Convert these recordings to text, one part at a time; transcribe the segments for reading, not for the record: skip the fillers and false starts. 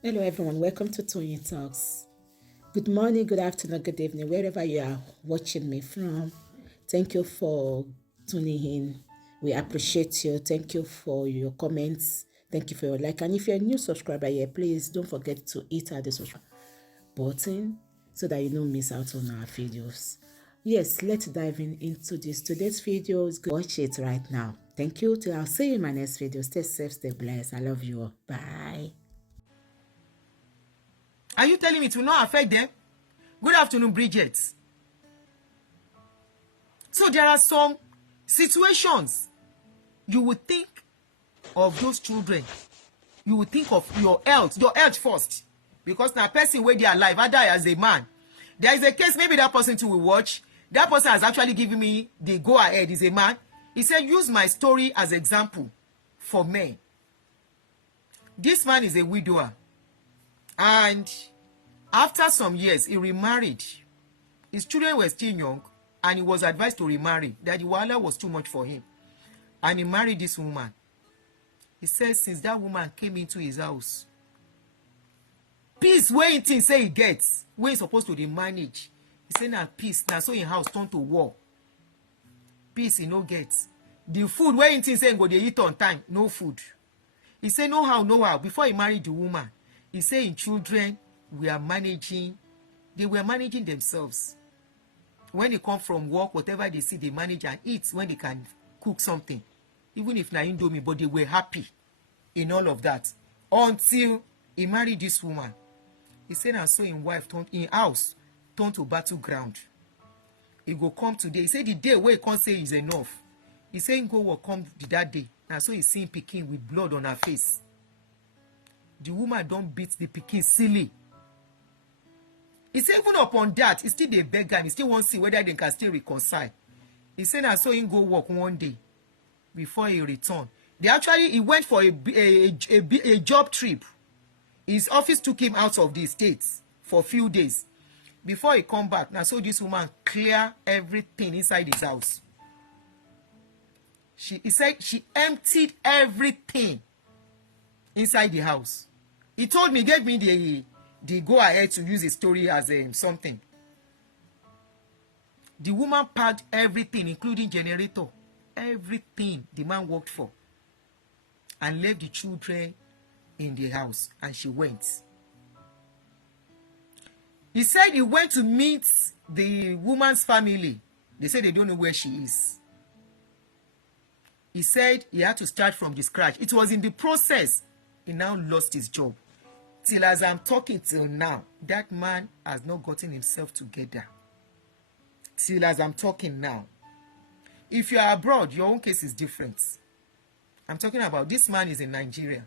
Hello, everyone. Welcome to Tony Talks. Good morning, good afternoon, good evening, wherever you are watching me from. Thank you for tuning in. We appreciate you. Thank you for your comments. Thank you for your like. And if you're a new subscriber here, please don't forget to hit the subscribe button so that you don't miss out on our videos. Yes, let's dive into this. Today's video is good. Watch it right now. Thank you. Till I'll see you in my next video. Stay safe, stay blessed. I love you all. Bye. Are you telling me to not affect them? Good afternoon, Bridget. So there are some situations you would think of those children. You would think of your health first. Because now person where they are alive, I die as a man. There is a case, maybe that person too will watch. That person has actually given me the go ahead, is a man. He said, use my story as example for men. This man is a widower. And after some years, he remarried. His children were still young, and he was advised to remarry, that the wahala was too much for him. And he married this woman. He says since that woman came into his house, peace wey him say he gets, wey he supposed to dey manage. He say na peace, na so him house turn to war. Peace he no get. The food wey him say he go dey eat on time, no food. He say no how. Before he married the woman, he say him children were managing themselves. When they come from work, whatever they see, they manage and eat when they can cook something. Even if na indomie, but they were happy in all of that. Until he married this woman. He said, and so his wife in house turned to battleground. He go come today. He said the day where he can't say is enough. He said he go work come that day. And so he seen pikin with blood on her face. The woman don't beat the pikin silly. He said even upon that, he still dey beg and he still won't see whether they can still reconcile. He said I saw him go work one day before he returned. He went for a job trip. His office took him out of the States for a few days. Before he come back, now so this woman clear everything inside his house. He said she emptied everything inside the house. He told me, gave me the go ahead to use his story as something. The woman packed everything, including generator, everything the man worked for, and left the children in the house, and she went. He said he went to meet the woman's family. They said they don't know where she is. He said he had to start from the scratch. It was in the process he now lost his job. Till as I'm talking till now, that man has not gotten himself together. Till as I'm talking now. If you are abroad, your own case is different. I'm talking about this man is in Nigeria.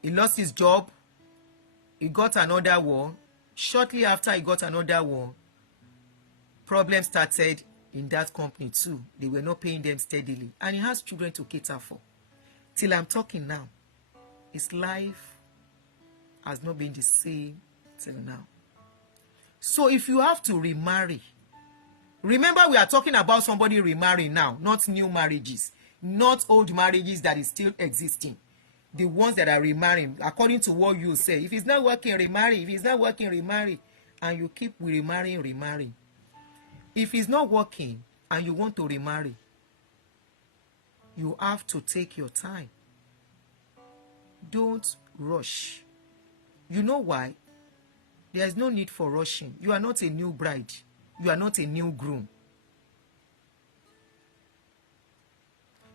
He lost his job. He got another one. Shortly after he got another one, problems started in that company too. They were not paying them steadily. And he has children to cater for. Till I'm talking now, his life has not been the same till now. So if you have to remarry, remember we are talking about somebody remarrying now, not new marriages, not old marriages that is still existing. The ones that are remarrying, according to what you say. If it's not working, remarry. If it's not working, remarry. And you keep remarrying. If it's not working and you want to remarry, you have to take your time. Don't rush. You know why? There is no need for rushing. You are not a new bride. You are not a new groom.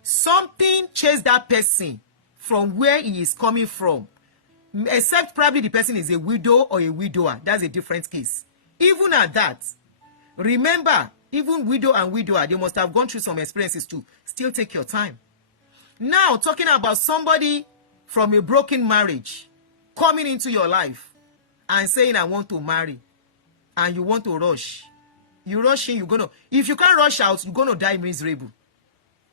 Something chased that person from where he is coming from. Except probably the person is a widow or a widower. That's a different case. Even at that, remember, even widow and widower, they must have gone through some experiences too. Still take your time. Now, talking about somebody from a broken marriage coming into your life and saying, I want to marry, and you want to rush. You rushing, you're going to, if you can't rush out, you're going to die miserable.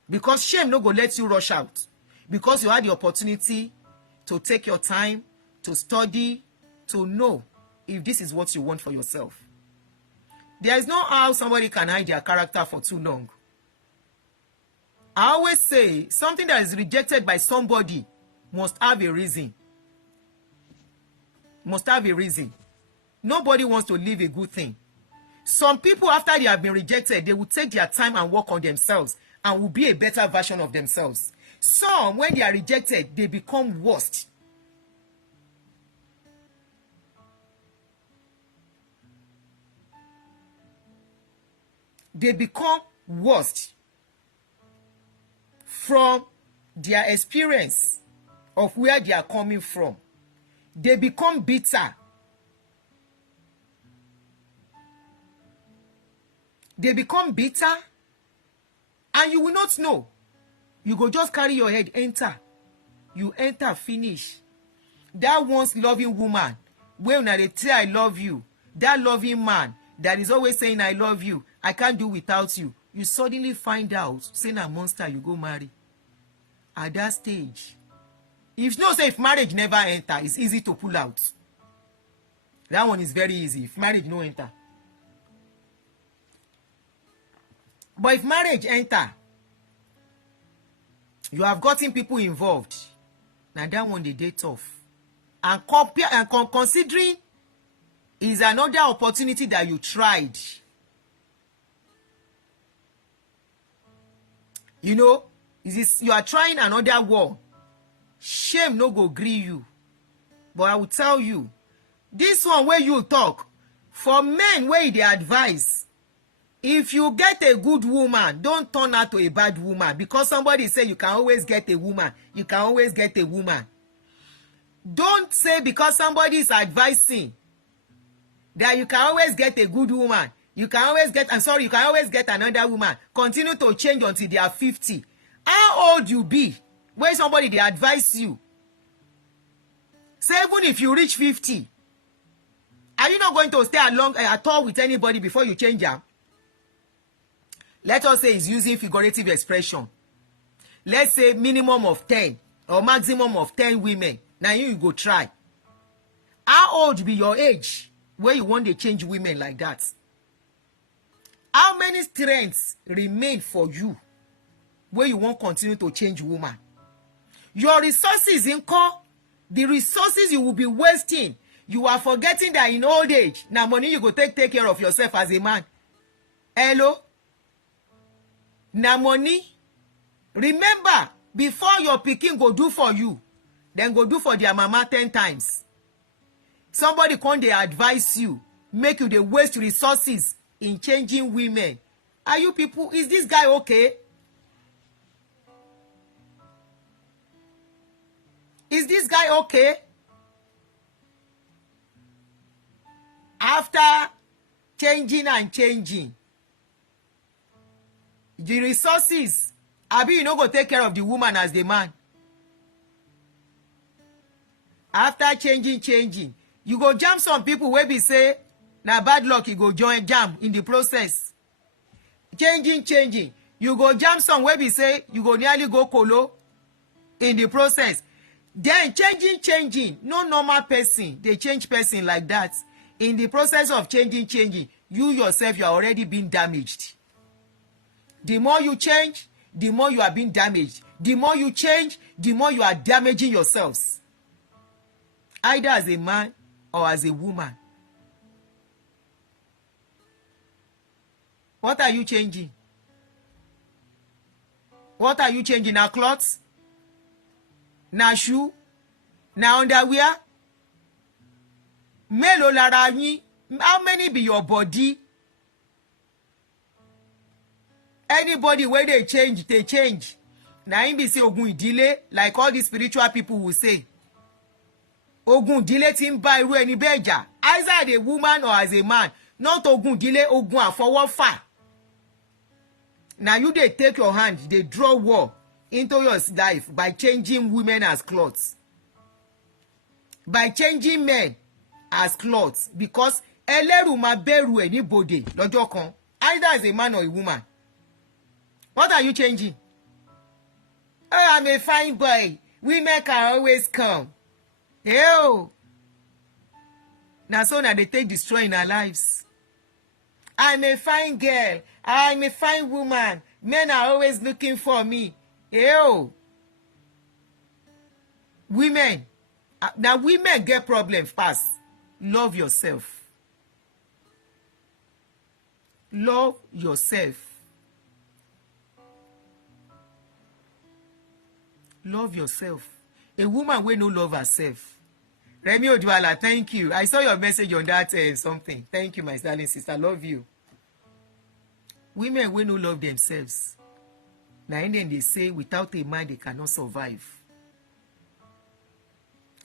Because shame no go let you rush out. Because you had the opportunity to take your time, to study, to know if this is what you want for yourself. There is no how somebody can hide their character for too long. I always say something that is rejected by somebody must have a reason. must have a reason. Nobody wants to live a good thing. Some people, after they have been rejected, they will take their time and work on themselves and will be a better version of themselves. Some, when they are rejected, they become worst. They become worst from their experience of where they are coming from. They become bitter. They become bitter, and you will not know. You go just carry your head, enter. You enter, finish. That once loving woman, when they say I love you, that loving man that is always saying I love you, I can't do without you, you suddenly find out, saying a monster, you go marry. At that stage, if marriage never enter, it's easy to pull out. That one is very easy. If marriage no enter. But if marriage enter, you have gotten people involved. Now that one, they date tough. And considering is another opportunity that you tried. You know, you are trying another one. Shame no go gree you. But I will tell you, this one where you talk, for men where they advise, if you get a good woman, don't turn her to a bad woman. Because somebody say you can always get a woman. You can always get a woman. Don't say because somebody is advising that you can always get a good woman. You can always get another woman. Continue to change until they are 50. How old you be when somebody they advise you? Say even if you reach 50, are you not going to stay along at all with anybody before you change her? Let us say he's using figurative expression. Let's say minimum of 10 or maximum of 10 women. Now you go try. How old be your age where you want to change women like that? How many strengths remain for you where you won't continue to change woman? Your resources in call, the resources you will be wasting. You are forgetting that in old age, now money you go take care of yourself as a man. Hello? Now money. Remember, before your pikin go do for you, then go do for their mama 10 times. Somebody come dey advise you, make you dey waste resources in changing women. Are you people, is this guy okay? Is this guy okay? After changing and changing, the resources, abi you no go take care of the woman as the man. After changing, you go jam some people wey be say na bad luck you go jam in the process. Changing, you go jam some wey be say you go nearly go kolo in the process. Then changing, no normal person dey change person like that. In the process of changing, you yourself, you are already being damaged. The more you change, the more you are being damaged. The more you change, the more you are damaging yourselves. Either as a man or as a woman. What are you changing? What are you changing? Na clothes? Na shoe? Na underwear? Mélòó lára yín? How many be your body? Anybody wey they change. Na him be say ogun ìdílé, like all these spiritual people will say. Ogun ìdílé tí ń bá irú ẹni bẹ́ẹ̀ jà, either as a woman or as a man. Not ogun ìdílé, ogun àfọwọ́fà. Now you dey take your hand, they draw war into your life by changing women as clothes. By changing men as clothes. Because ẹlẹ́rù máa bẹ̀rù anybody lọ́jọ́ kan, either as a man or a woman. What are you changing? Oh, I'm a fine boy. Women can always come. Ew. Now so now they take destroy in our lives. I'm a fine girl. I'm a fine woman. Men are always looking for me. Ew. Women. Now women get problem fast. Love yourself. Love yourself. Love yourself. A woman will no love herself. Remi Odwala, thank you. I saw your message on that something. Thank you, my darling sister. Love you. Women will no love themselves. Now, and then they say, without a man, they cannot survive.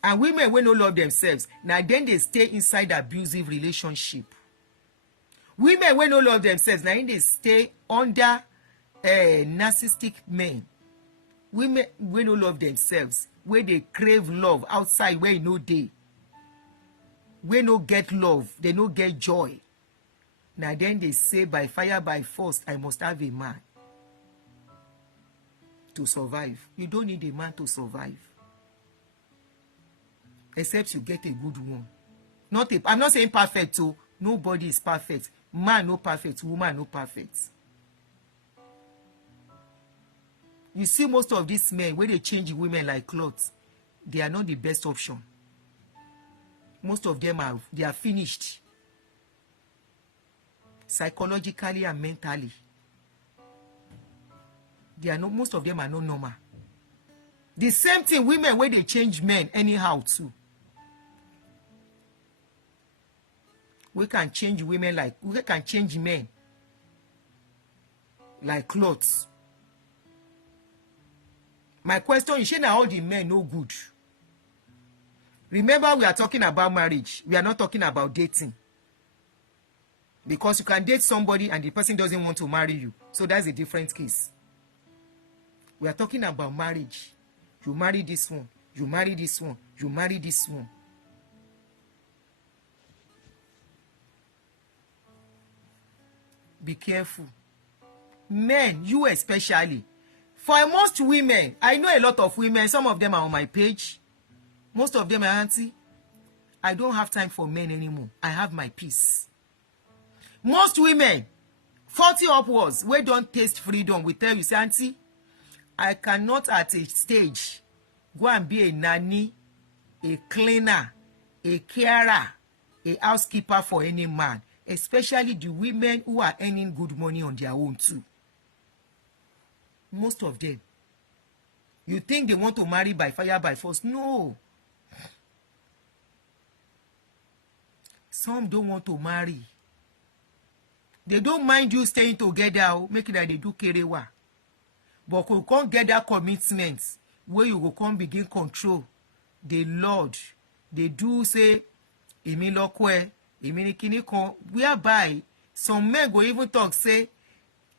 And women will no love themselves. Now, then they stay inside abusive relationship. Women will no love themselves. Now, and they stay under narcissistic men. Women will no love themselves. Where they crave love outside where you know they. Where no get love, they no get joy. Now then they say, by fire, by force, I must have a man to survive. You don't need a man to survive. Except you get a good one. I'm not saying perfect, so nobody is perfect. Man no perfect, woman no perfect. You see most of these men, when they change women like clothes, they are not the best option. Most of them they are finished. Psychologically and mentally. Most of them are not normal. The same thing, women, when they change men anyhow too. We can change women we can change men like clothes. My question is, shouldn't all the men no good? Remember, we are talking about marriage. We are not talking about dating. Because you can date somebody and the person doesn't want to marry you. So that's a different case. We are talking about marriage. You marry this one. You marry this one. You marry this one. Be careful. Men, you especially. For most women, I know a lot of women, some of them are on my page. Most of them are auntie. I don't have time for men anymore. I have my peace. Most women, 40 upwards, we don't taste freedom. We tell you, say, auntie, I cannot at a stage go and be a nanny, a cleaner, a carer, a housekeeper for any man, especially the women who are earning good money on their own too. Most of them. You think they want to marry by fire, by force? No. Some don't want to marry. They don't mind you staying together, making that they do kerewa. But you can't get that commitment where you will come begin control the Lord. They do say, Emi lokwe, Emi nikini kon, whereby some men go even talk, say,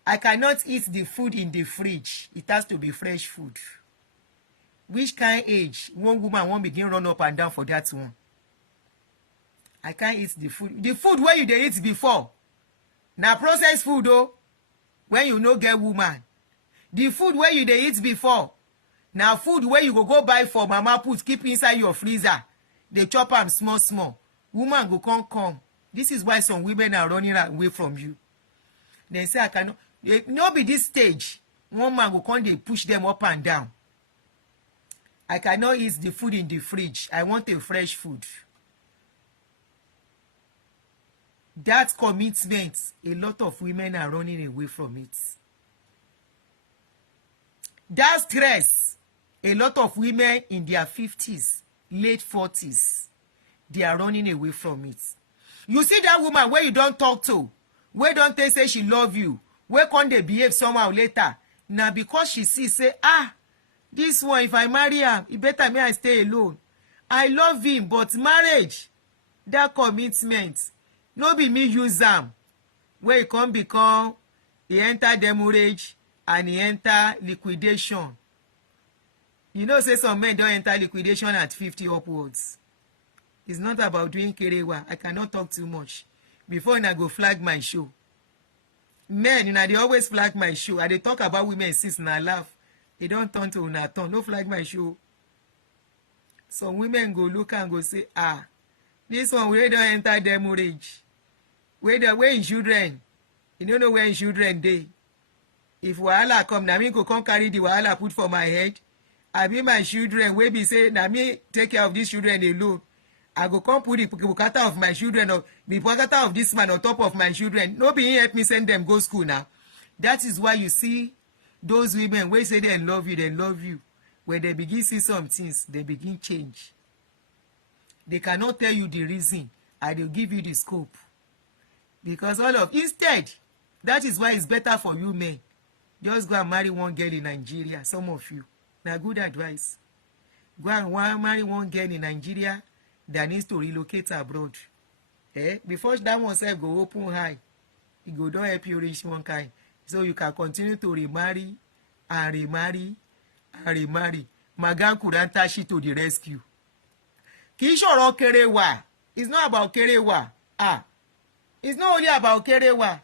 I cannot eat the food in the fridge. It has to be fresh food. Which kind of age one woman won't begin run up and down for that one? I can't eat the food. The food where you dey eat before. Now processed food though. When you no get woman. The food where you dey eat before. Now food where you go buy for mama put keep inside your freezer. They chop am small small. Woman go come. This is why some women are running away from you. They say I cannot. No be this stage. One man go come dey push them up and down. I cannot eat the food in the fridge. I want a fresh food. That commitment, a lot of women are running away from it. That stress, a lot of women in their 50s, late 40s, they are running away from it. You see that woman where you don't talk to, where don't they say she love you, where can't they behave somehow later? Now because she sees, say, this one, if I marry her, it better me I stay alone. I love him, but marriage, that commitment, no be me use am. Where he come become, he enter demurrage and he enter liquidation. You know, say some men don't enter liquidation at 50 upwards. It's not about doing kerewa. I cannot talk too much. Before I go flag my show. Men, they always flag my show. And they talk about women since I laugh. They don't turn to una turn. No flag my show. Some women go look and go say, this one where don't enter demurrage. Where in children? You don't know where in children dey. If wahala come, na me go come carry the wahala put for my head. I be my children wey be say na me take care of these children alone. I go come put the bukata of my children or the bukata of this man on top of my children. No be him help me send them go school now. That is why you see those women wey say they love you, they love you. When they begin see some things, they begin change. They cannot tell you the reason. I will give you the scope. Because instead, that is why it's better for you men. Just go and marry one girl in Nigeria, some of you. Now, good advice. Go and marry one girl in Nigeria that needs to relocate abroad. Before that one self go open high, it go don't help you reach one kind. So you can continue to remarry and remarry and remarry. Magan couldn't touch it to the rescue. Kì í ṣọ̀rọ̀ kerewa. It's not about kerewa. It's not only about kerewa.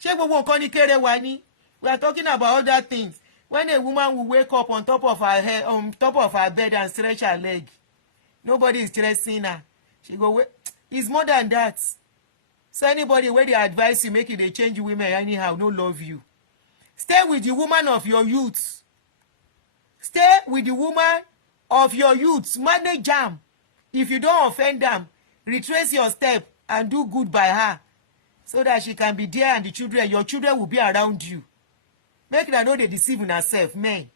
Ṣé gbogbo nǹkan ni kerewa ni? We are talking about other things. When a woman will wake up on top of her head, on top of her bed and stretch her leg, nobody is stressing her. She go, it's more than that. So anybody where they advise you, make it they change women anyhow, no love you. Stay with the woman of your youth. Stay with the woman of your youth. Manage them. If you don't offend them, retrace your step and do good by her, so that she can be there and your children will be around you. Make them know they deceive in herself, men.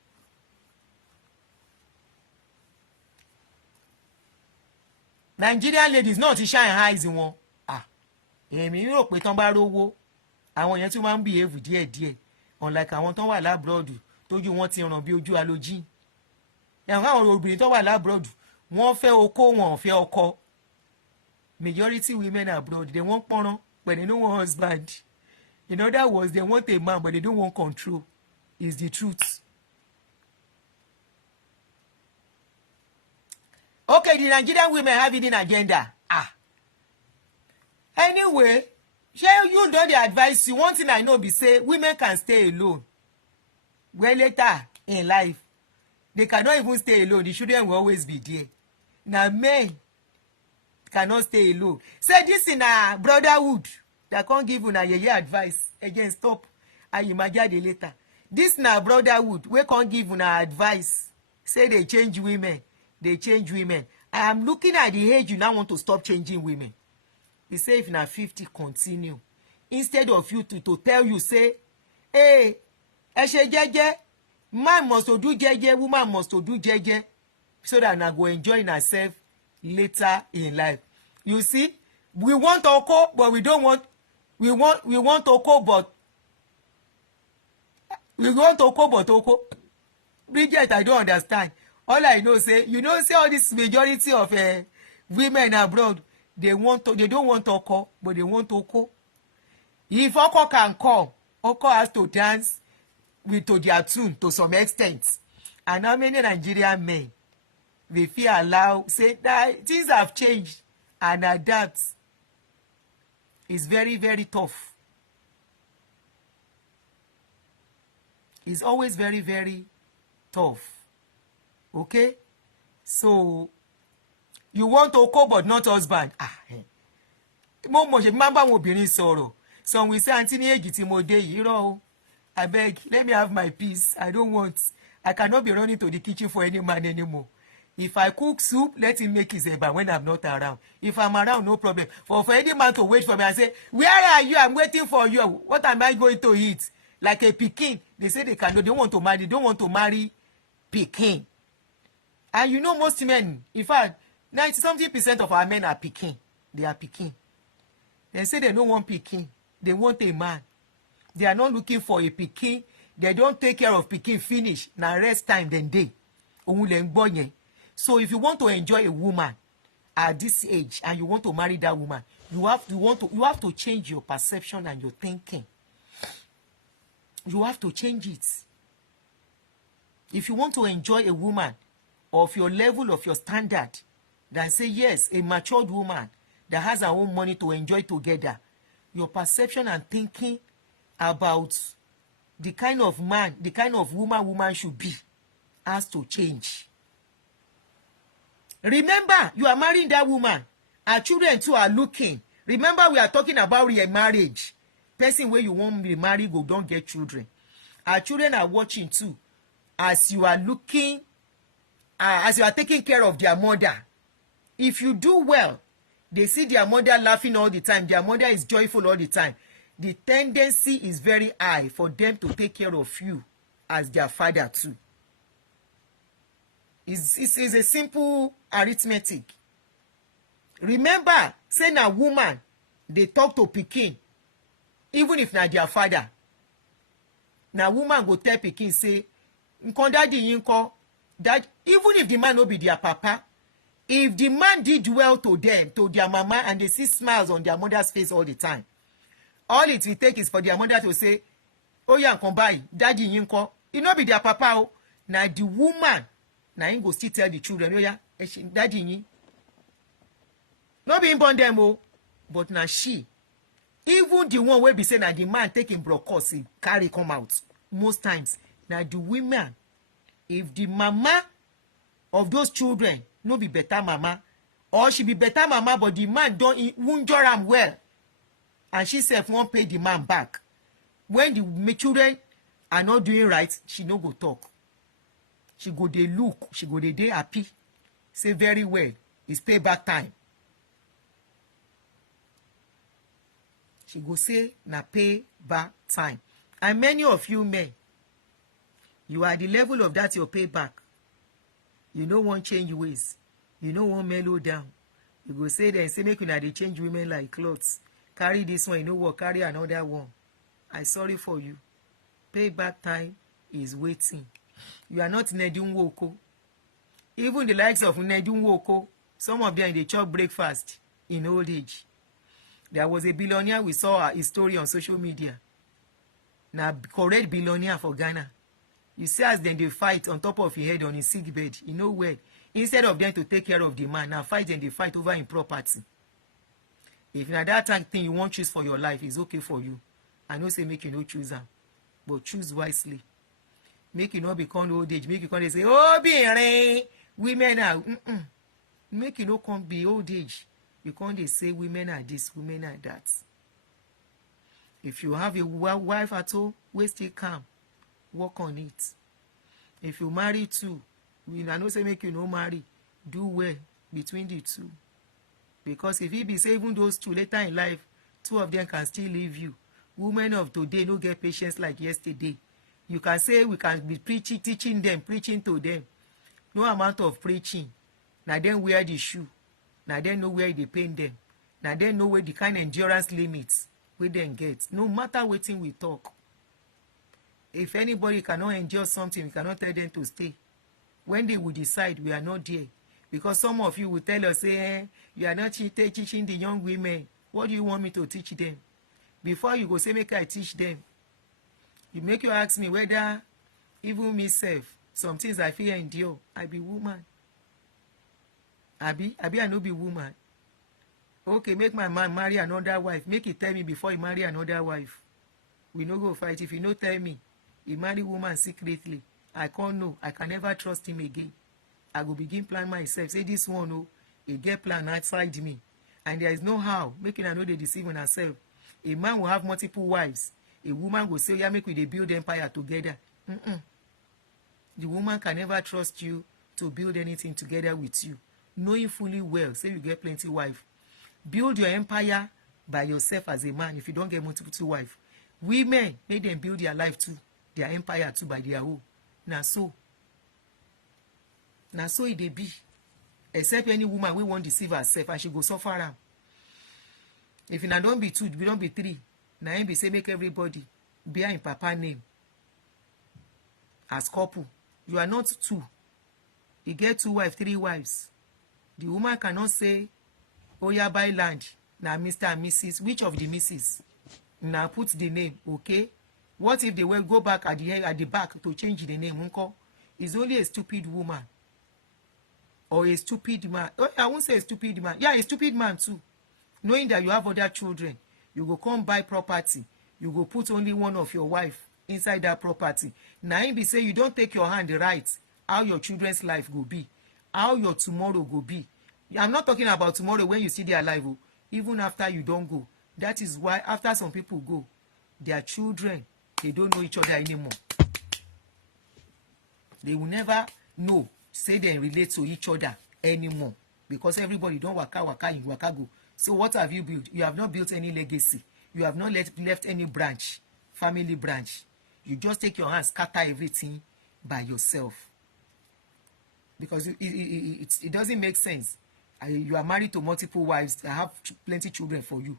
Nigerian ladies náà ti shine eyes wọn. Èmi rò pé tán bá rówó, àwọn yẹn tí wọ́n máa ń behave díẹ̀díẹ̀, unlike àwọn tán wà lábroad tójú wọn ti ràn bí ojú alójì. Ẹ̀wọ̀n àwọn obìnrin tán wà lábroad, wọ́n fẹ́ okó, wọn ò fẹ́ ọkọ. Majority women abroad, they want pọ́nrán, but they don't want husband. In other words, they want a man, but they don't want control. It's the truth. Okay, the Nigerian women have hidden agenda. Anyway, you don't advise you. One thing I know be say women can stay alone. Well, later in life, they cannot even stay alone. The children will always be there. Now, men cannot stay alone. Say this in a brotherhood. That can't give una yeye advice. Again, stop. And you might later. This na brotherhood. We can't give una advice. Say they change women. They change women. I am looking at the age you now want to stop changing women. You say if na 50, continue. Instead of you to tell you, say, hey, ẹ jeje, man must to do jeje, woman must to do jeje, so that na go enjoy herself later in life. You see, we want oko, but we don't want. We want oko, but oko. Bridget, I don't understand. All I know say, say all this majority of women abroad, they don't want oko, but they want oko. If oko can come, oko has to dance to their tune to some extent. And how many Nigerian men they feel allowed say that things have changed and adapt? It's very, very tough. It's always very, very tough. Okay? So, you want oko but not husband. Mo ṣe máa ń bá àwọn obìnrin sọ̀rọ̀. Some will say, Aunty ní èjì tí mo dé yìí, I beg, let me have my peace. I cannot be running to the kitchen for any man anymore. If I cook soup, let him make his eba when I'm not around. If I'm around, no problem. For any man to wait for me and say, where are you? I'm waiting for you. What am I going to eat? Like a pikin. They say they don't want to marry pikin. And most men, in fact, 90-something% of our men are pikin. They are pikin. They say they don't want pikin. They want a man. They are not looking for a pikin. They don't take care of pikin finish. Now rest time then day. So if you want to enjoy a woman at this age and you want to marry that woman, you have to change your perception and your thinking. You have to change it. If you want to enjoy a woman of your level, of your standard, then say yes, a matured woman that has her own money to enjoy together, your perception and thinking about the kind of man, the kind of woman should be has to change. Remember, you are marrying that woman. Our children too are looking. Remember, we are talking about remarriage. Person where you want to marry, go don't get children. Our children are watching too. As you are looking, as you are taking care of their mother, If you do well, they see their mother laughing all the time, their mother is joyful all the time, the tendency is very high for them to take care of you as their father too. It's a simple arithmetic. Remember, say na woman, they talk to pikin, even if na their father. Na woman go tell pikin say, "Nkan daddy yin ko," that even if the man no be their papa, if the man did well to them, to their mama, and they see smiles on their mother's face all the time, all it will take is for their mother to say, "Oh yeah, come by, daddy yin ko." It no be their papa o. Na the woman, na him go still tell the children, "Oh yeah, daddy yin." No be him born them o, but na she. Even the one wey be say na the man take him brocos, he carry come out. Most times, na the women. If the mama of those children no be better mama, or she be better mama but the man don wunjure am well, and she sef wan pay the man back, when the children are not doing right, she no go talk. She go dey look, she go dey happy, say very well, it's payback time. She go say na payback time. And many of you men, you are the level of that your payback. You no wan change ways. You no wan mellow down. You go say then, say make una dey change women like clothes. Carry this one, you no work, carry another one. I sorry for you. Payback time is waiting. You are not Nedun Woko. Even the likes of Nedun Woko, some of them they chop breakfast in old age. There was a billionaire, we saw his story on social media. Now, correct billionaire for Ghana. You see as then they fight on top of his head on his sick bed. You know where? Instead of them to take care of the man, now fight and they fight over in property. If na that thing you want choose for your life, it's okay for you. I know say make you no choose am, but choose wisely. Make you not become old age. Make you come and say, "Oh, be women are." Make you not come be old age. You can't they say women are this, women are that. If you have a wife at home, we still calm. Work on it. If you marry too, I know say make you no marry. Do well between the two. Because if it be say even those two later in life, two of them can still leave you. Women of today no get patience like yesterday. You can say we can be preaching, teaching them, preaching to them. No amount of preaching. Now then wear the shoe. Now they know where they pain them. Now they know where the kind of endurance limits we then get. No matter what thing we talk. If anybody cannot endure something, we cannot tell them to stay. When they will decide, we are not there. Because some of you will tell us, say, you are not teaching the young women. What do you want me to teach them? Before you go say, make I teach them. You make you ask me whether even myself, some things I feel endure. I be woman. I no be woman. Okay, make my man marry another wife. Make it tell me before he marry another wife. We no go fight. If you no tell me, he marry woman secretly. I can't know. I can never trust him again. I go begin plan myself. Say this one, oh, he get plan outside me. And there is no how. Making I know they deceive on herself. A man will have multiple wives. A woman will say, yeah, make we dey build empire together. The woman can never trust you to build anything together with you. Knowing fully well, say you get plenty wife. Build your empire by yourself as a man if you don't get multiple wives. Women, make them build their life too, their empire too by their own. Now so it dey be. Except any woman we won't deceive herself and she go suffer am. If you don't be two, we don't be three. Now him be say make everybody bear in papa name. As couple, you are not two. You get 2 wives, 3 wives. The woman cannot say, "Oh yeah, buy land." Now Mr. and Mrs. Which of the Mrs.? Now put the name, okay? What if they will go back at the back to change the name? Uncle? It's only a stupid woman. Or a stupid man. Oh, I won't say a stupid man. Yeah, a stupid man too. Knowing that you have other children, you go come buy property. You go put only one of your wife inside that property. Now him be say you don't take your hand right. How your children's life go be. How your tomorrow go be. I'm not talking about tomorrow when you see their life. Oh, even after you don't go. That is why after some people go, their children, they don't know each other anymore. They will never know, say they relate to each other anymore. because everybody don't waka you waka go. So what have you built? You have not built any legacy. You have not left any branch, family branch. You just take your hands, scatter everything by yourself. Because it doesn't make sense. You are married to multiple wives. I have plenty children for you.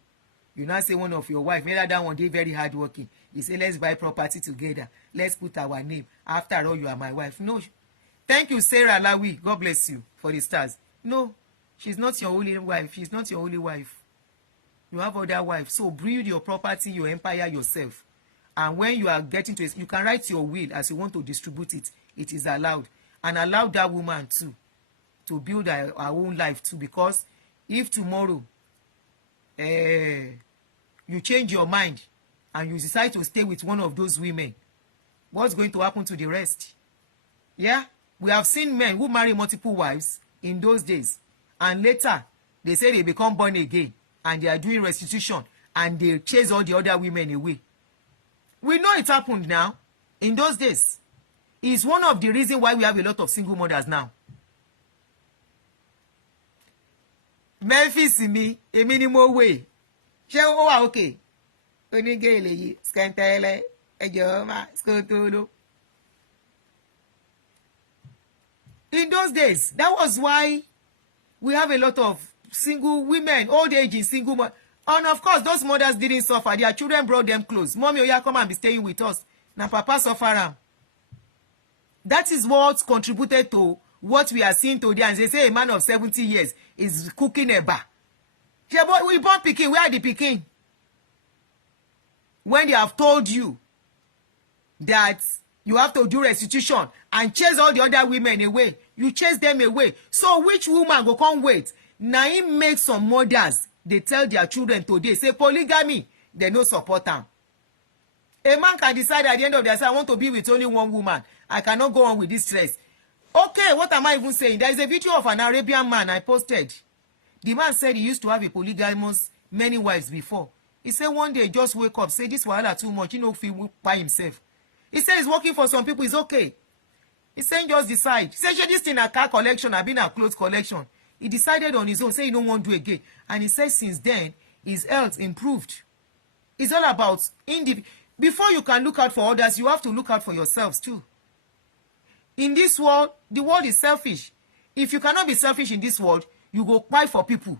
You now say one of your wife, maybe that one day very hardworking. You say, let's buy property together. Let's put our name. After all, you are my wife. No. Thank you, Sarah Lawi. God bless you for the stars. No, she's not your only wife. She's not your only wife. You have other wives. So build your property, your empire yourself. And when you are getting to it, you can write your will as you want to distribute it. It is allowed. And allow that woman too to build her own life too. Because if tomorrow you change your mind and you decide to stay with one of those women, what's going to happen to the rest? Yeah, we have seen men who marry multiple wives in those days, and later they say they become born again and they are doing restitution and they chase all the other women away. We know it happened now. In those days, it's one of the reasons why we have a lot of single mothers now. Memphis mi èmi ni mo wè ṣé ó wà okay onígèlè yìí skentele ẹjọ ma skotolo. In those days, that was why we have a lot of single women, old age in single mothers. And of course, those mothers didn't suffer. Their children brought them close. Mommy, oya, come and be staying with us. Now, Papa suffer. That is what contributed to what we are seeing today. And they say a man of 70 years is cooking a bar. Yeah, but we born Peking. Where are the Peking? When they have told you that you have to do restitution and chase all the other women away, you chase them away. So which woman go come wait? Now it makes some mothers, they tell their children today, say polygamy, they no support them. A man can decide at the end of the day, I want to be with only one woman. I cannot go on with this stress. Okay, what am I even saying? There is a video of an Arabian man I posted. The man said he used to have a polygamous many wives before. He said one day just wake up, say this wahala too much, feel by himself. He said he's working for some people, it's okay. He said just decide. He said this thing a car collection, I've been a clothes collection. He decided on his own, say he don't want to do again. And he said since then, his health improved. It's all about before you can look out for others, you have to look out for yourselves too. In this world, the world is selfish. If you cannot be selfish in this world, you go cry for people.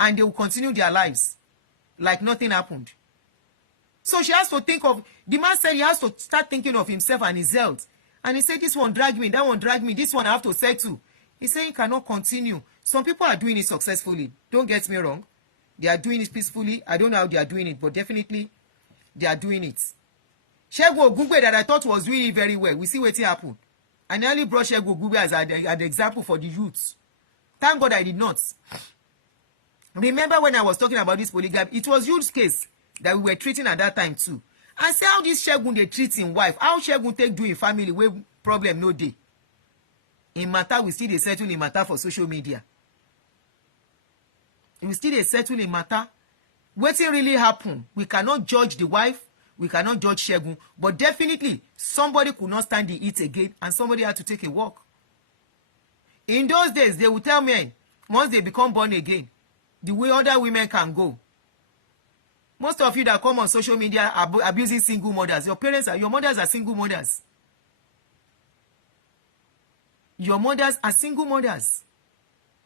And they will continue their lives like nothing happened. So she has to think of, the man said he has to start thinking of himself and his health. And he said, this one drag me, that one drag me, this one I have to settle. He said he cannot continue. Some people are doing it successfully. Don't get me wrong. They are doing it peacefully. I don't know how they are doing it, but definitely they are doing it. Shego Ogungbe that I thought was doing it very well. We see what happened. I nearly brought Shego Ogungbe as an example for the youths. Thank God I did not. Remember when I was talking about this polygamy, it was youth's case that we were treating at that time too. And see how this Shegun they treat him wife, how Shegun take do in family where problem no day. In matter, we still they settle in matter for social media. We still they settle in matter. What's really happen? We cannot judge the wife, we cannot judge Shegun, but definitely somebody could not stand the heat again and somebody had to take a walk. In those days, they would tell men, once they become born again, the way other women can go. Most of you that come on social media are abusing single mothers. Your mothers are single mothers. Your mothers are single mothers.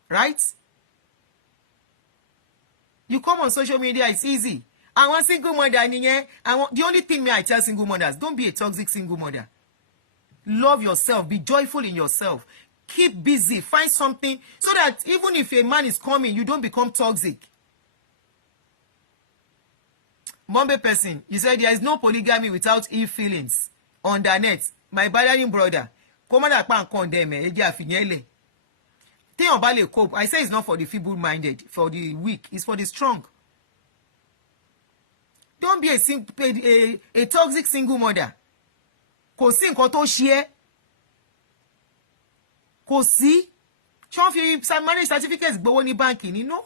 Right? You come on social media, it's easy. I want single mother. The only thing I tell single mothers, don't be a toxic single mother. Love yourself. Be joyful in yourself. Keep busy. Find something so that even if a man is coming, you don't become toxic. Mombe person, you said there is no polygamy without ill feelings. On the net, my darling brother, come on and condemn me. Cope. I say it's not for the feeble-minded, for the weak. It's for the strong. Don't be a toxic single mother. Kò sí nǹkan tó ṣe é. Kò sí. Ṣé wọ́n fi marriage certificate gbowó ní báńkì ni? No.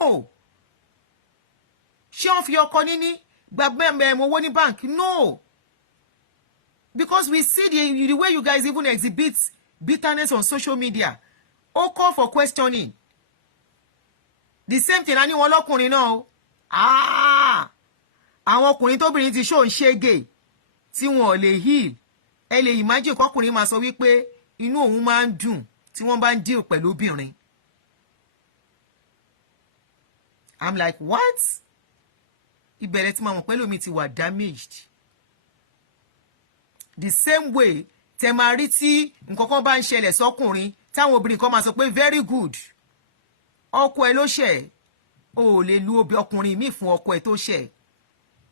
Ṣé wọ́n fi ọkọ níní gbàgbé owó ní bank? No. Because we see the way you guys even exhibit bitterness on social media. All call for questioning. the same thing a ní wọn lọ́kùnrin náà o àwọn ọkùnrin tóbìnrin ti ṣó ń ṣégè tí wọn ò lè heal ẹ lè imagine kọkùnrin máa sọ wípé inú òun máa ń dùn tí wọ́n bá ń deal pẹ̀lú obìnrin. I'm like, what? Ìbẹ̀rẹ̀ tí màá mọ̀ pẹ̀lú mi ti wà damaged. The same way tẹ máa rí tí nǹkan kan bá ń ṣẹlẹ̀ sọ́kùnrin táwọn obìnrin kan máa sọ pé very good ọkọ ẹ ló ṣẹ̀ o ò lè lu ọkùnrin míì fún ọkọ ẹ tó ṣẹ̀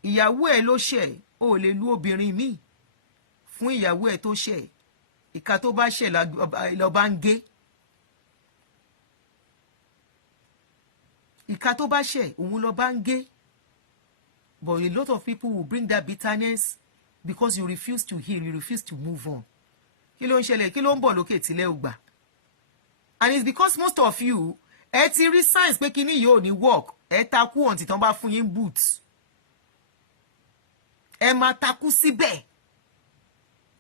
ìyàwó ẹ ló ṣẹ̀ o ò lè lu obìnrin míì fún ìyàwó ẹ tó ṣẹ̀ ìka tó bá ṣẹ̀ lọ bá ń gé ìka tó bá ṣẹ̀ òun lọ bá ń gé. But a lot of people will bring that bitterness because you refuse to heal, you refuse to move on. Kí ló ń ṣẹlẹ̀, kí ló ń bọ̀ lókè tílẹ̀ ò gbà. And it's because most of you ẹ ti rí signs pé kíní yóò ní work ẹ takú ọ̀ǹtì tán bá fún yín boots ẹ máa takú síbẹ̀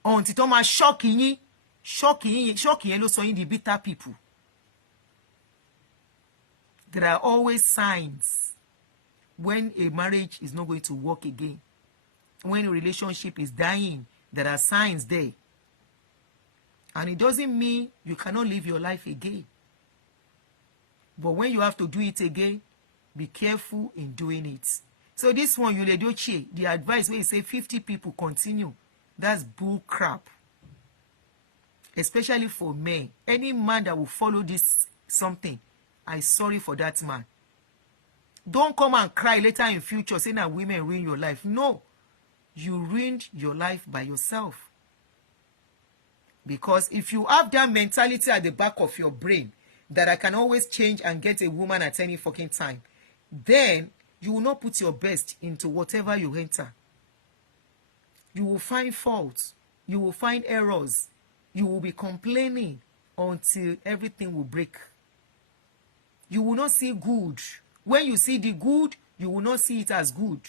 ọ̀ǹtì tán máa ṣọ́ọ̀kì yẹn ló sọ yín di bitter people. There are always signs when a marriage is not going to work again. When a relationship is dying, there are signs there. And it doesn't mean you cannot live your life again. But when you have to do it again, be careful in doing it. So this one, Edochi, the advice where you say 50 people continue, that's bull crap. Especially for men. Any man that will follow this something, I'm sorry for that man. Don't come and cry later in future saying that women ruin your life. No, you ruined your life by yourself. Because if you have that mentality at the back of your brain that I can always change and get a woman at any fucking time, then you will not put your best into whatever you enter. You will find faults. You will find errors. You will be complaining until everything will break. You will not see good. When you see the good, you will not see it as good.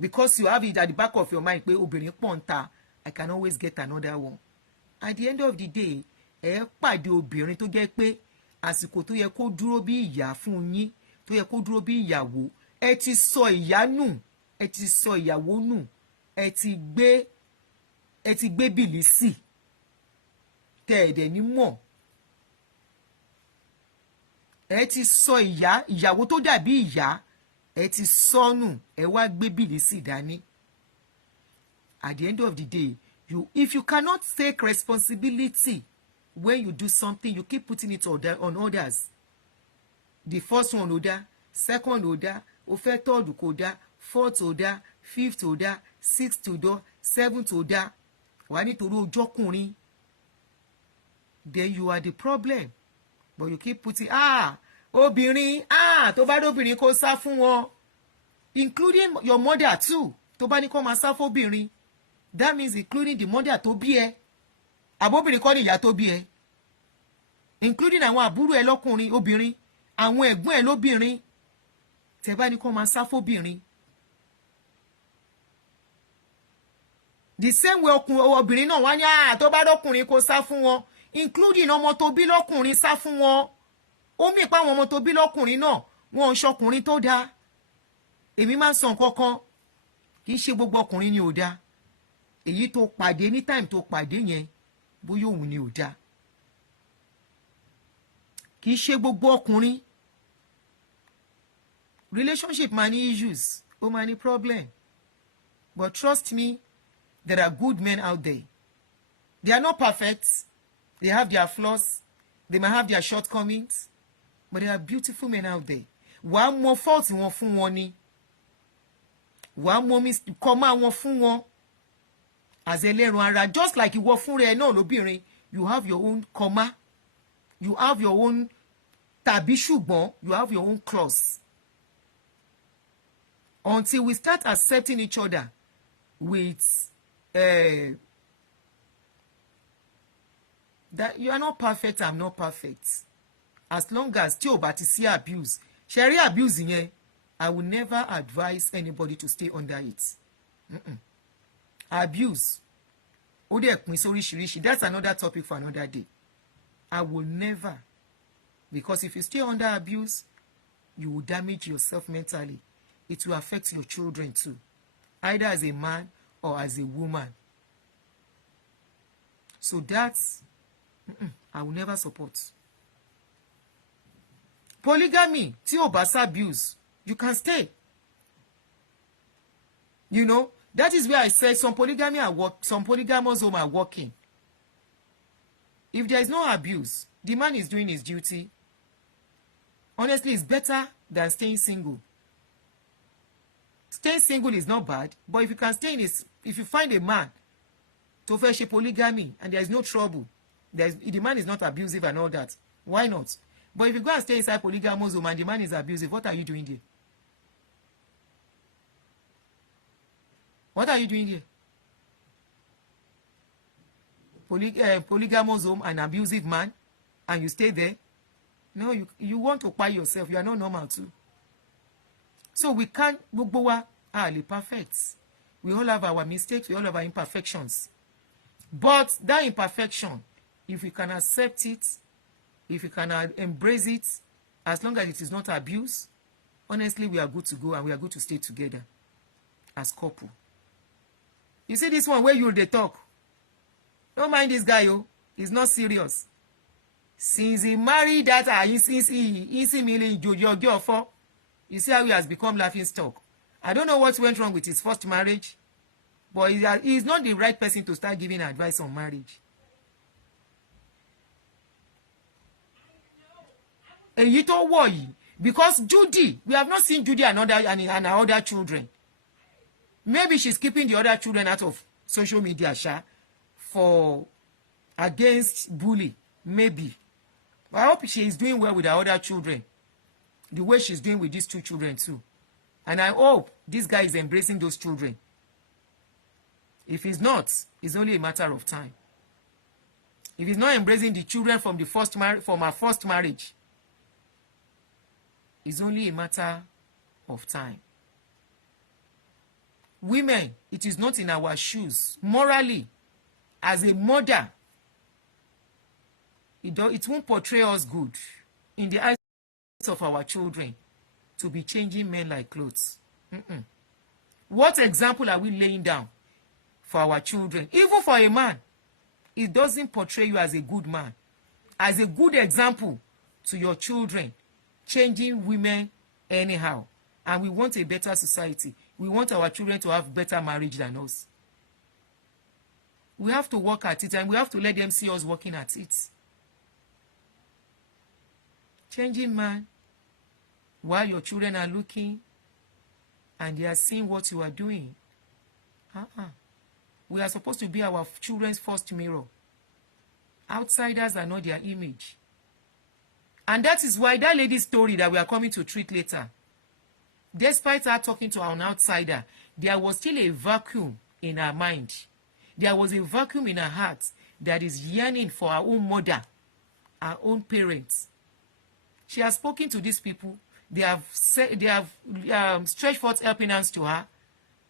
Because you have it at the back of your mind, pé obìnrin pọ̀ ń ta, I can always get another one. At the end of the day, ẹ pàdé obìnrin tó jẹ́ pé àsìkò tó yẹ kó dúró bí ìyá fún yín, tó yẹ kó dúró bí ìyàwó, ẹ ti sọ ìyá nù, ẹ ti sọ ìyàwó nù, ẹ ti gbé bìlísì, tẹ́ ẹ dẹ̀ ní mọ̀. Ẹ ti sọ ìyàwó tó dàbí ìyá, ẹ ti sọnù, ẹ wá gbé bìlísì dání. At the end of the day, if you cannot take responsibility when you do something, you keep putting it on others. The first one order, second order, third order, fourth order, fifth order, sixth order, seventh order. Wà nítorí ọjọ́kùnrin. Then you are the problem. But you keep putting, obìnrin, tó bá dóbìnrin kó sá fún wọn. Including your mother too. Tó bá ní kó máa sá fóbìnrin. That means including the mother tó bí ẹ. Àbóbìnrin kọ́ ni ìyá tó bí ẹ. Including àwọn àbúrò ẹ lọ́kùnrin, obìnrin, àwọn ẹ̀gbọ́n ẹ lóbìnrin. Tẹ́ bá ní kó máa sá fóbìnrin. The same way obìnrin náà wá ní tó bá lọ́kùnrin kó sá fún wọn. Including ọmọ tó bí lọ́kùnrin sá fún wọn. Ó mì pa àwọn ọmọ tó bí lọ́kùnrin náà, wọn ò ṣọkùnrin tó dáa. Èmi máa ń sọ nǹkan kan, kì í ṣe gbogbo ọkùnrin ni ò dáa. Èyí tó pàdé ní time tó pàdé yẹn, bóyá òun ni ò dáa. Kì í ṣe gbogbo ọkùnrin. Relationship máa ní issues, ó máa ní problem. But trust me, there are good men out there. They are not perfect. They have their flaws. They might have their shortcomings. But there are beautiful men out there. Wàá mọ fault wọn fún wọn ni. Wàá mọ kọ́má wọn fún wọn. As ẹlẹ́ran ara, just like ìwọ fún rẹ náà lóbìnrin, you have your own comma. You have your own tàbí ṣùgbọ́n, you have your own clause. Until we start accepting each other with that you are not perfect, I'm not perfect. As long as tí ò bá ti sí abuse, ṣe rí abuse yẹn, I will never advise anybody to stay under it. Abuse, ó dẹ̀ pín sóríṣiríṣi. That's another topic for another day. I will never Because if you stay under abuse, you will damage yourself mentally. It will affect your children too, either as a man or as a woman. So that's, I will never support. Polygamy, tí o bá abuse, you can stay. You know, that is where I say some polygamous homes are working. If there is no abuse, the man is doing his duty. Honestly, it's better than staying single. Staying single is not bad, but if you can stay in if you find a man to fetch a polygamy and there is no trouble, the man is not abusive and all that, why not? But if you go and stay inside polygamous home and the man is abusive, what are you doing there? What are you doing here? Polygamous home, an abusive man, and you stay there? No, you want to buy yourself. You are not normal too. So we can't, perfect. We all have our mistakes. We all have our imperfections. But that imperfection, if we can accept it, if we can embrace it, as long as it is not abuse, honestly, we are good to go and we are good to stay together as couple. You see this one where they talk. Don't mind this guy, he's not serious. Since he married that, since he you see how he has become laughing stock. I don't know what went wrong with his first marriage, but he's not the right person to start giving advice on marriage. Èyí tó wọ̀ yìí, because Judy, we have not seen Judy and her other children. Maybe she's keeping the other children out of social media, for against bully, maybe. But I hope she is doing well with her other children, the way she's doing with these two children too. And I hope this guy is embracing those children. If he's not, it's only a matter of time. If he's not embracing the children from her first marriage, it's only a matter of time. Women, it is not in our shoes. Morally, as a mother, it won't portray us good in the eyes of our children to be changing men like clothes. What example are we laying down for our children? Even for a man, it doesn't portray you as a good man, as a good example to your children, changing women anyhow. And we want a better society. We want our children to have better marriage than us. We have to work at it, and we have to let them see us working at it. Changing man while your children are looking and they are seeing what you are doing. We are supposed to be our children's first mirror. Outsiders are not their image. And that is why that lady's story that we are coming to treat later, despite her talking to an outsider, there was still a vacuum in her mind. There was a vacuum in her heart that is yearning for her own mother, her own parents. She has spoken to these people. They have stretched forth helping hands to her.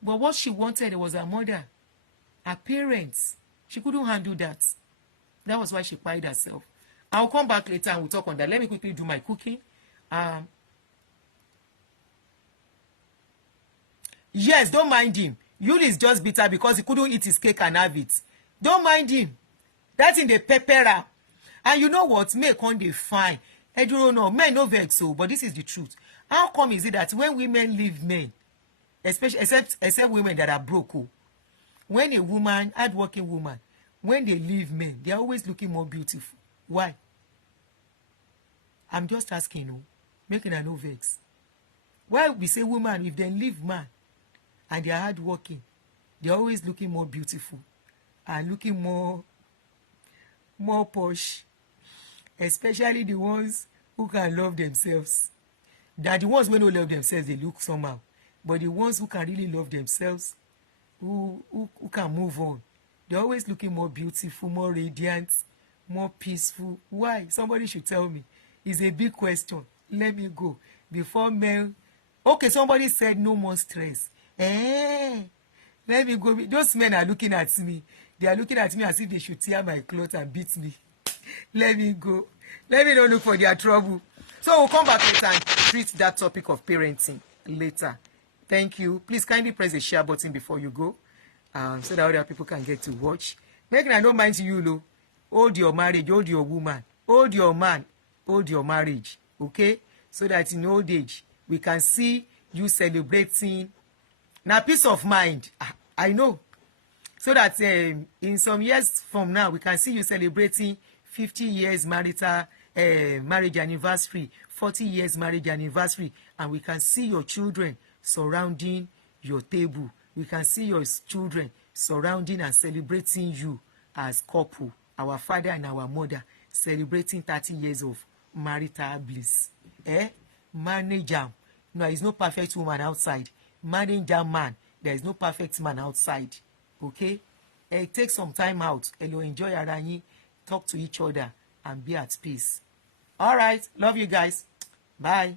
But what she wanted was her mother, her parents. She couldn't handle that. That was why she quiet herself. I'll come back later and we'll talk on that. Let me quickly do my cooking. Yes, don't mind him. Yuli is just bitter because he couldn't eat his cake and have it. Don't mind him. That's in the pepper. And you know what? Make on the fine. I don't know. Men no vex so, but this is the truth. How come is it that when women leave men, especially except women that are broke, when a woman, hardworking woman, when they leave men, they are always looking more beautiful. Why? I'm just asking you, making a no vex. Why we say woman, if they leave man and they are hardworking, they're always looking more beautiful and looking more posh, especially the ones who can love themselves. That the ones who don't love themselves, they look somehow. But the ones who can really love themselves, who can move on, they're always looking more beautiful, more radiant, more peaceful. Why? Somebody should tell me. It's a big question. Let me go. Before men... Okay, somebody said no more stress. Let me go. Those men are looking at me. They are looking at me as if they should tear my clothes and beat me. Let me go. Let me not look for their trouble. So we'll come back later and treat that topic of parenting later. Thank you. Please kindly press the share button before you go, so that other people can get to watch. Make I don't mind you, though. Hold your marriage, hold your woman, hold your man, hold your marriage, okay? So that in old age, we can see you celebrating. Now, peace of mind, I know. So that in some years from now, we can see you celebrating 50 years marital marriage anniversary, 40 years marriage anniversary, and we can see your children surrounding your table. We can see your children surrounding and celebrating you as couple, our father and our mother, celebrating 30 years of marital bliss. Manage am. No, there is no perfect woman outside. Manage am man. There is no perfect man outside. Okay? Take some time out. Enjoy ara yín, talk to each other, and be at peace. All right. Love you guys. Bye.